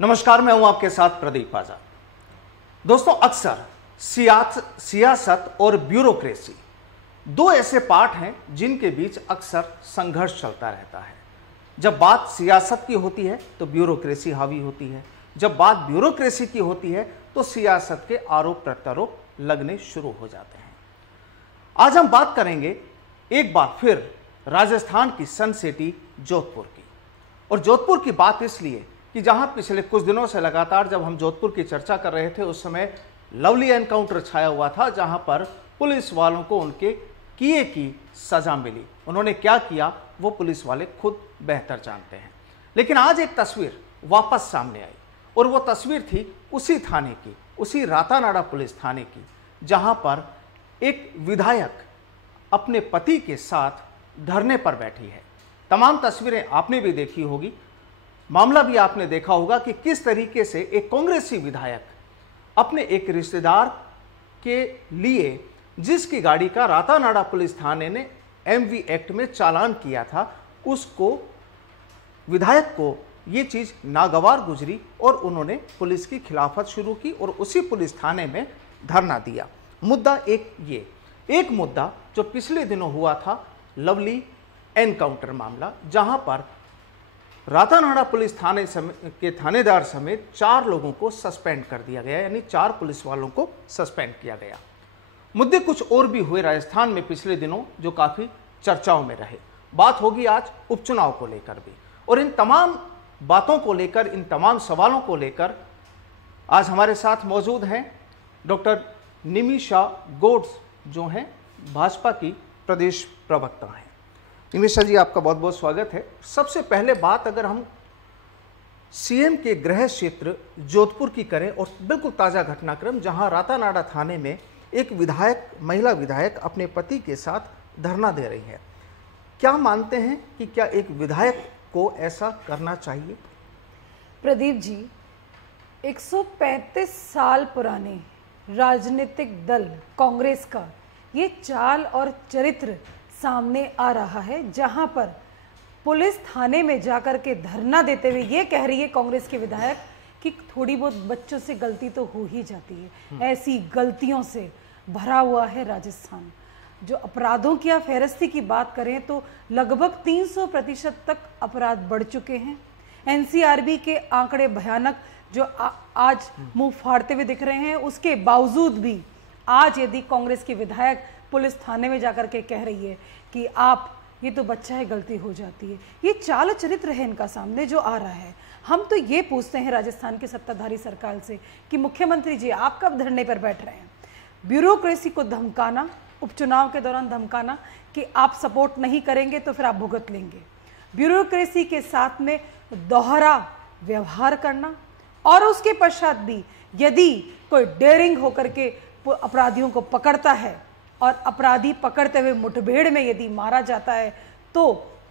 नमस्कार, मैं हूं आपके साथ प्रदीप आजाद। दोस्तों, अक्सर सियासत और ब्यूरोक्रेसी दो ऐसे पार्ट हैं जिनके बीच अक्सर संघर्ष चलता रहता है। जब बात सियासत की होती है तो ब्यूरोक्रेसी हावी होती है, जब बात ब्यूरोक्रेसी की होती है तो सियासत के आरोप प्रत्यारोप लगने शुरू हो जाते हैं। आज हम बात करेंगे एक बार फिर राजस्थान की सन सिटी जोधपुर की। और जोधपुर की बात इसलिए कि जहां पिछले कुछ दिनों से लगातार जब हम जोधपुर की चर्चा कर रहे थे उस समय लवली एनकाउंटर छाया हुआ था, जहां पर पुलिस वालों को उनके किए की सजा मिली। उन्होंने क्या किया वो पुलिस वाले खुद बेहतर जानते हैं। लेकिन आज एक तस्वीर वापस सामने आई और वो तस्वीर थी उसी थाने की, उसी रातानाडा पुलिस थाने की, जहां पर एक विधायक अपने पति के साथ धरने पर बैठी है। तमाम तस्वीरें आपने भी देखी होगी, मामला भी आपने देखा होगा कि किस तरीके से एक कांग्रेसी विधायक अपने एक रिश्तेदार के लिए, जिसकी गाड़ी का रातानाडा पुलिस थाने ने एमवी एक्ट में चालान किया था, उसको विधायक को ये चीज नागवार गुजरी और उन्होंने पुलिस की खिलाफत शुरू की और उसी पुलिस थाने में धरना दिया। मुद्दा एक मुद्दा जो पिछले दिनों हुआ था, लवली एनकाउंटर मामला, जहां पर रातानाडा पुलिस थाने के थानेदार समेत 4 लोगों को सस्पेंड कर दिया गया, यानी 4 पुलिस वालों को सस्पेंड किया गया। मुद्दे कुछ और भी हुए राजस्थान में पिछले दिनों जो काफी चर्चाओं में रहे। बात होगी आज उपचुनाव को लेकर भी, और इन तमाम बातों को लेकर, इन तमाम सवालों को लेकर आज हमारे साथ मौजूद हैं डॉक्टर निमिषा गोड्स, जो हैं भाजपा की प्रदेश प्रवक्ता हैं। निमिषा जी, आपका बहुत बहुत स्वागत है। सबसे पहले बात अगर हम सीएम के गृह क्षेत्र जोधपुर की करें और बिल्कुल ताज़ा घटनाक्रम, जहां रातानाडा थाने में एक महिला विधायक अपने पति के साथ धरना दे रही है, क्या मानते हैं कि क्या एक विधायक को ऐसा करना चाहिए? प्रदीप जी, 135 साल पुराने राजनीतिक दल कांग्रेस का ये चाल और चरित्र सामने आ रहा है, जहां पर पुलिस थाने में जाकर के धरना देते हुए ये कह रही है कांग्रेस के विधायक कि थोड़ी बहुत बच्चों से गलती तो हो ही जाती है। ऐसी गलतियों से भरा हुआ है राजस्थान। जो अपराधों की या फेहरिस्ती की बात करें तो लगभग 300% तक अपराध बढ़ चुके हैं। एनसीआरबी के आंकड़े भयानक जो आज मुंह फाड़ते हुए दिख रहे हैं, उसके बावजूद भी आज यदि कांग्रेस की विधायक पुलिस थाने में जाकर के कह रही है कि आप ये तो बच्चा है, गलती हो जाती है, ये चाल चरित्र है इनका सामने जो आ रहा है। हम तो ये पूछते हैं राजस्थान के सत्ताधारी सरकार से कि मुख्यमंत्री जी, आप कब धरने पर बैठ रहे हैं? ब्यूरोक्रेसी को धमकाना, उपचुनाव के दौरान धमकाना कि आप सपोर्ट नहीं करेंगे तो फिर आप भुगत लेंगे, ब्यूरोक्रेसी के साथ में दोहरा व्यवहार करना, और उसके पश्चात भी यदि कोई डेयरिंग होकर के अपराधियों को पकड़ता है और अपराधी पकड़ते हुए मुठभेड़ में यदि मारा जाता है तो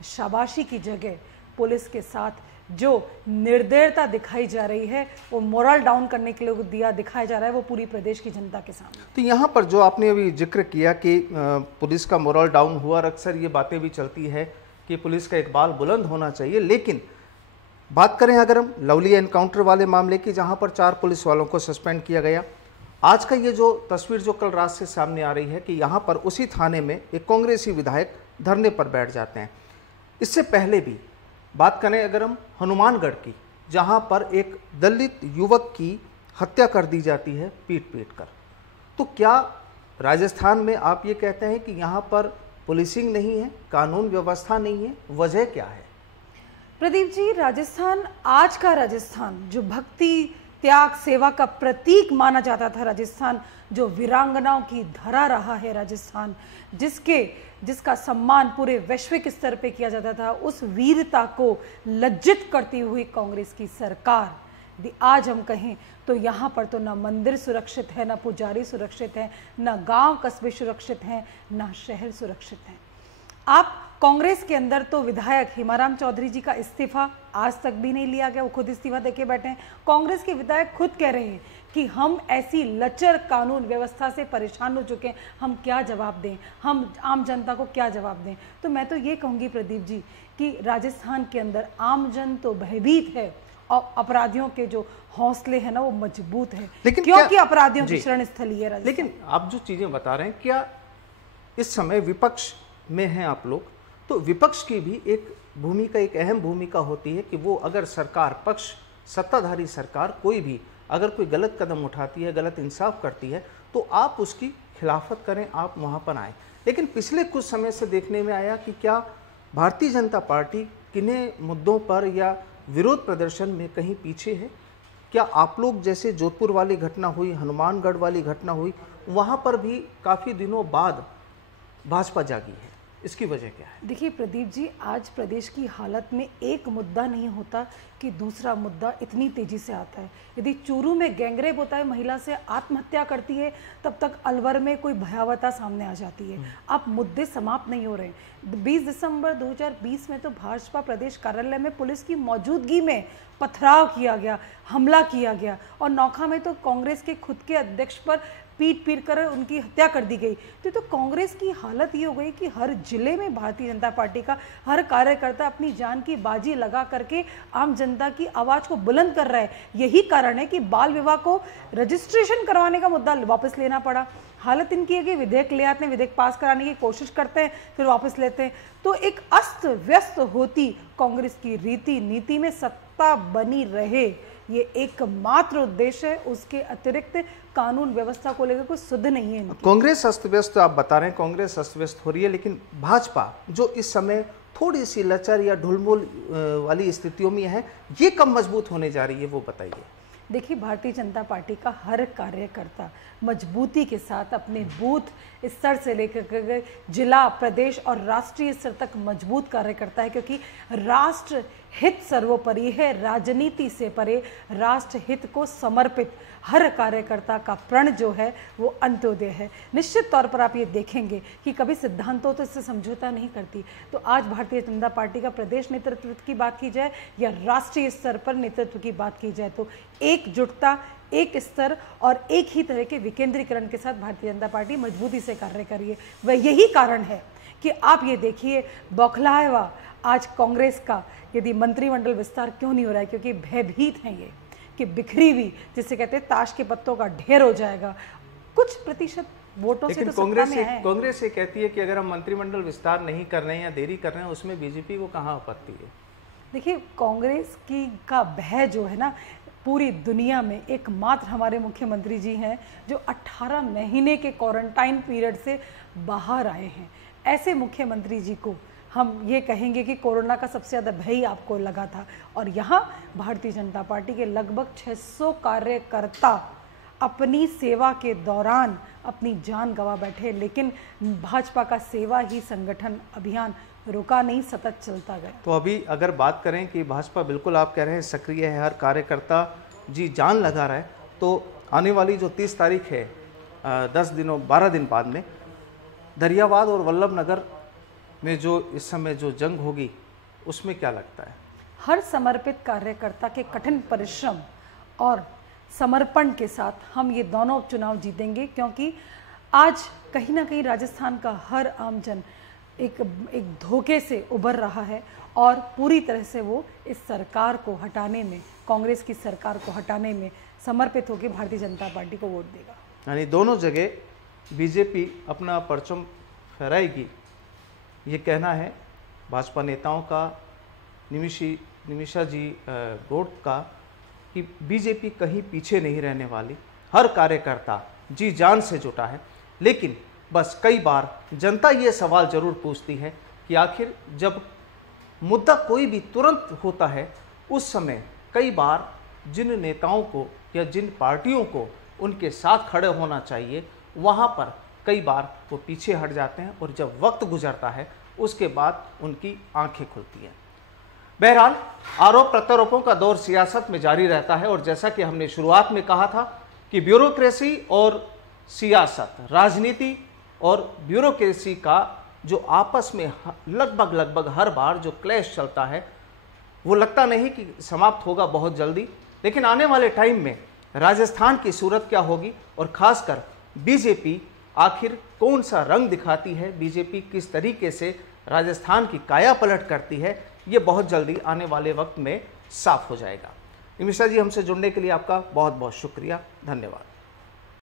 शाबाशी की जगह पुलिस के साथ जो निर्दयता दिखाई जा रही है, वो मोरल डाउन करने के लिए दिखाया जा रहा है, वो पूरी प्रदेश की जनता के सामने। तो यहाँ पर जो आपने अभी जिक्र किया कि पुलिस का मोरल डाउन हुआ, और अक्सर ये बातें भी चलती है कि पुलिस का इकबाल बुलंद होना चाहिए, लेकिन बात करें अगर हम लवली एनकाउंटर वाले मामले की, जहाँ पर 4 पुलिस वालों को सस्पेंड किया गया, आज का ये जो तस्वीर जो कल रात से सामने आ रही है कि यहाँ पर उसी थाने में एक कांग्रेसी विधायक धरने पर बैठ जाते हैं। इससे पहले भी बात करें अगर हम हनुमानगढ़ की, जहाँ पर एक दलित युवक की हत्या कर दी जाती है पीट कर, तो क्या राजस्थान में आप ये कहते हैं कि यहाँ पर पुलिसिंग नहीं है, कानून व्यवस्था नहीं है? वजह क्या है? प्रदीप जी, राजस्थान, आज का राजस्थान जो भक्ति त्याग सेवा का प्रतीक माना जाता था, राजस्थान जो वीरांगनाओं की धरा रहा है, राजस्थान जिसका सम्मान पूरे वैश्विक स्तर पे किया जाता था, उस वीरता को लज्जित करती हुई कांग्रेस की सरकार, आज हम कहें तो यहाँ पर तो ना मंदिर सुरक्षित है, ना पुजारी सुरक्षित है, ना गांव कस्बे सुरक्षित हैं, ना शहर सुरक्षित हैं। आप कांग्रेस के अंदर तो विधायक हिमाराम चौधरी जी का इस्तीफा आज तक भी नहीं लिया गया, वो खुद इस्तीफा देके बैठे हैं। कांग्रेस के विधायक खुद कह रहे हैं कि हम ऐसी लचर कानून व्यवस्था से परेशान हो चुके हैं, हम क्या जवाब दें, हम आम जनता को क्या जवाब दें। तो मैं तो ये कहूँगी प्रदीप जी कि राजस्थान के अंदर आम जन तो भयभीत है अपराधियों के जो हौसले हैं ना वो मजबूत है, लेकिन क्योंकि अपराधियों की शरण स्थली है। लेकिन आप जो चीजें बता रहे हैं, क्या इस समय विपक्ष में हैं आप लोग, तो विपक्ष की भी एक भूमिका, एक अहम भूमिका होती है कि वो अगर सरकार पक्ष, सत्ताधारी सरकार कोई भी अगर कोई गलत कदम उठाती है, गलत इंसाफ करती है, तो आप उसकी खिलाफत करें, आप वहाँ पर आएँ। लेकिन पिछले कुछ समय से देखने में आया कि क्या भारतीय जनता पार्टी किन्हीं मुद्दों पर या विरोध प्रदर्शन में कहीं पीछे है? क्या आप लोग, जैसे जोधपुर वाली घटना हुई, हनुमानगढ़ वाली घटना हुई, वहाँ पर भी काफ़ी दिनों बाद भाजपा जागी है, इसकी वजह क्या है? देखिए प्रदीप जी, आज प्रदेश की हालत में एक मुद्दा नहीं होता कि दूसरा मुद्दा इतनी तेजी से आता है। यदि चूरू में गैंगरेप होता है, महिला से आत्महत्या करती है, तब तक अलवर में कोई भयावहता सामने आ जाती है। अब मुद्दे समाप्त नहीं हो रहे हैं। 20 दिसंबर 2020 में तो भाजपा प्रदेश कार्यालय में पुलिस की मौजूदगी में पथराव किया गया, हमला किया गया, और नौखा में तो कांग्रेस के खुद के अध्यक्ष पर पीट कर उनकी हत्या कर दी गई। तो कांग्रेस की हालत ये हो गई कि हर जिले में भारतीय जनता पार्टी का हर कार्यकर्ता अपनी जान की बाजी लगा करके आम जनता की आवाज को बुलंद कर रहा है। यही कारण है कि बाल विवाह को रजिस्ट्रेशन करवाने का मुद्दा वापस लेना पड़ा। हालत इनकी है कि विधेयक ले आते हैं, विधेयक पास कराने की कोशिश करते हैं, फिर वापस लेते हैं। तो एक अस्त व्यस्त होती कांग्रेस की रीति नीति में सत्ता बनी रहे, ये एकमात्र उद्देश्य है। उसके अतिरिक्त कानून व्यवस्था को लेकर कुछ शुद्ध नहीं है। कांग्रेस अस्त व्यस्त, आप बता रहे हैं कांग्रेस अस्त व्यस्त हो रही है, लेकिन भाजपा जो इस समय थोड़ी सी लचर या ढुलमुल वाली स्थितियों में है, ये कब मजबूत होने जा रही है, वो बताइए। देखिए, भारतीय जनता पार्टी का हर कार्यकर्ता मजबूती के साथ अपने बूथ स्तर से लेकर जिला, प्रदेश और राष्ट्रीय स्तर तक मजबूत कार्य करता है, क्योंकि राष्ट्र हित सर्वोपरि है। राजनीति से परे राष्ट्र हित को समर्पित हर कार्यकर्ता का प्रण जो है वो अंत्योदय है। निश्चित तौर पर आप ये देखेंगे कि कभी सिद्धांतों तो इससे समझौता नहीं करती। तो आज भारतीय जनता पार्टी का प्रदेश नेतृत्व की बात की जाए या राष्ट्रीय स्तर पर नेतृत्व की बात की जाए, तो एकजुटता, एक स्तर और एक ही तरह के विकेंद्रीकरण के साथ भारतीय जनता पार्टी मजबूती से कार्य कर रही है। वह यही कारण है कि आप ये देखिए, बौखलाया हुआ आज कांग्रेस का यदि मंत्रिमंडल विस्तार क्यों नहीं हो रहा है, क्योंकि भयभीत हैं ये कि बिखरी हुई, जिसे कहते हैं ताश के पत्तों का ढेर हो जाएगा। कुछ प्रतिशत वोटों से तो कांग्रेस ये कहती है कि अगर हम मंत्रिमंडल विस्तार नहीं कर रहे हैं या देरी कर रहे हैं, उसमें बीजेपी को कहाँ आपत्ति है? देखिए, कांग्रेस की का भय जो है ना, पूरी दुनिया में एकमात्र हमारे मुख्यमंत्री जी हैं जो 18 महीने के क्वारंटाइन पीरियड से बाहर आए हैं। ऐसे मुख्यमंत्री जी को हम ये कहेंगे कि कोरोना का सबसे ज़्यादा भय आपको लगा था। और यहाँ भारतीय जनता पार्टी के लगभग 600 कार्यकर्ता अपनी सेवा के दौरान अपनी जान गंवा बैठे, लेकिन भाजपा का सेवा ही संगठन अभियान रुका नहीं, सतत चलता गया। तो अभी अगर बात करें कि भाजपा बिल्कुल आप कह रहे हैं सक्रिय है, हर कार्यकर्ता जी जान लगा रहा है, तो आने वाली जो 30 तारीख है, 12 दिन बाद में दरियाबाद और वल्लभ नगर में जो इस समय जो जंग होगी, उसमें क्या लगता है? हर समर्पित कार्यकर्ता के कठिन परिश्रम और समर्पण के साथ हम ये दोनों चुनाव जीतेंगे, क्योंकि आज कहीं ना कहीं राजस्थान का हर आमजन एक धोखे से उभर रहा है और पूरी तरह से वो इस सरकार को हटाने में, कांग्रेस की सरकार को हटाने में समर्पित होकर भारतीय जनता पार्टी को वोट देगा। यानी दोनों जगह बीजेपी अपना परचम फहराएगी, ये कहना है भाजपा नेताओं का, निमिषा जी गौड़ का, कि बीजेपी कहीं पीछे नहीं रहने वाली। हर कार्यकर्ता जी जान से जुटा है, लेकिन बस कई बार जनता ये सवाल जरूर पूछती है कि आखिर जब मुद्दा कोई भी तुरंत होता है, उस समय कई बार जिन नेताओं को या जिन पार्टियों को उनके साथ खड़े होना चाहिए, वहाँ पर कई बार वो पीछे हट जाते हैं, और जब वक्त गुजरता है उसके बाद उनकी आंखें खुलती हैं। बहरहाल, आरोप प्रत्यारोपों का दौर सियासत में जारी रहता है, और जैसा कि हमने शुरुआत में कहा था कि ब्यूरोक्रेसी और सियासत, राजनीति और ब्यूरोक्रेसी का जो आपस में लगभग हर बार जो क्लैश चलता है, वो लगता नहीं कि समाप्त होगा बहुत जल्दी। लेकिन आने वाले टाइम में राजस्थान की सूरत क्या होगी, और खासकर बीजेपी आखिर कौन सा रंग दिखाती है, बीजेपी किस तरीके से राजस्थान की काया पलट करती है, ये बहुत जल्दी आने वाले वक्त में साफ हो जाएगा। मिश्रा जी, हमसे जुड़ने के लिए आपका बहुत बहुत शुक्रिया, धन्यवाद।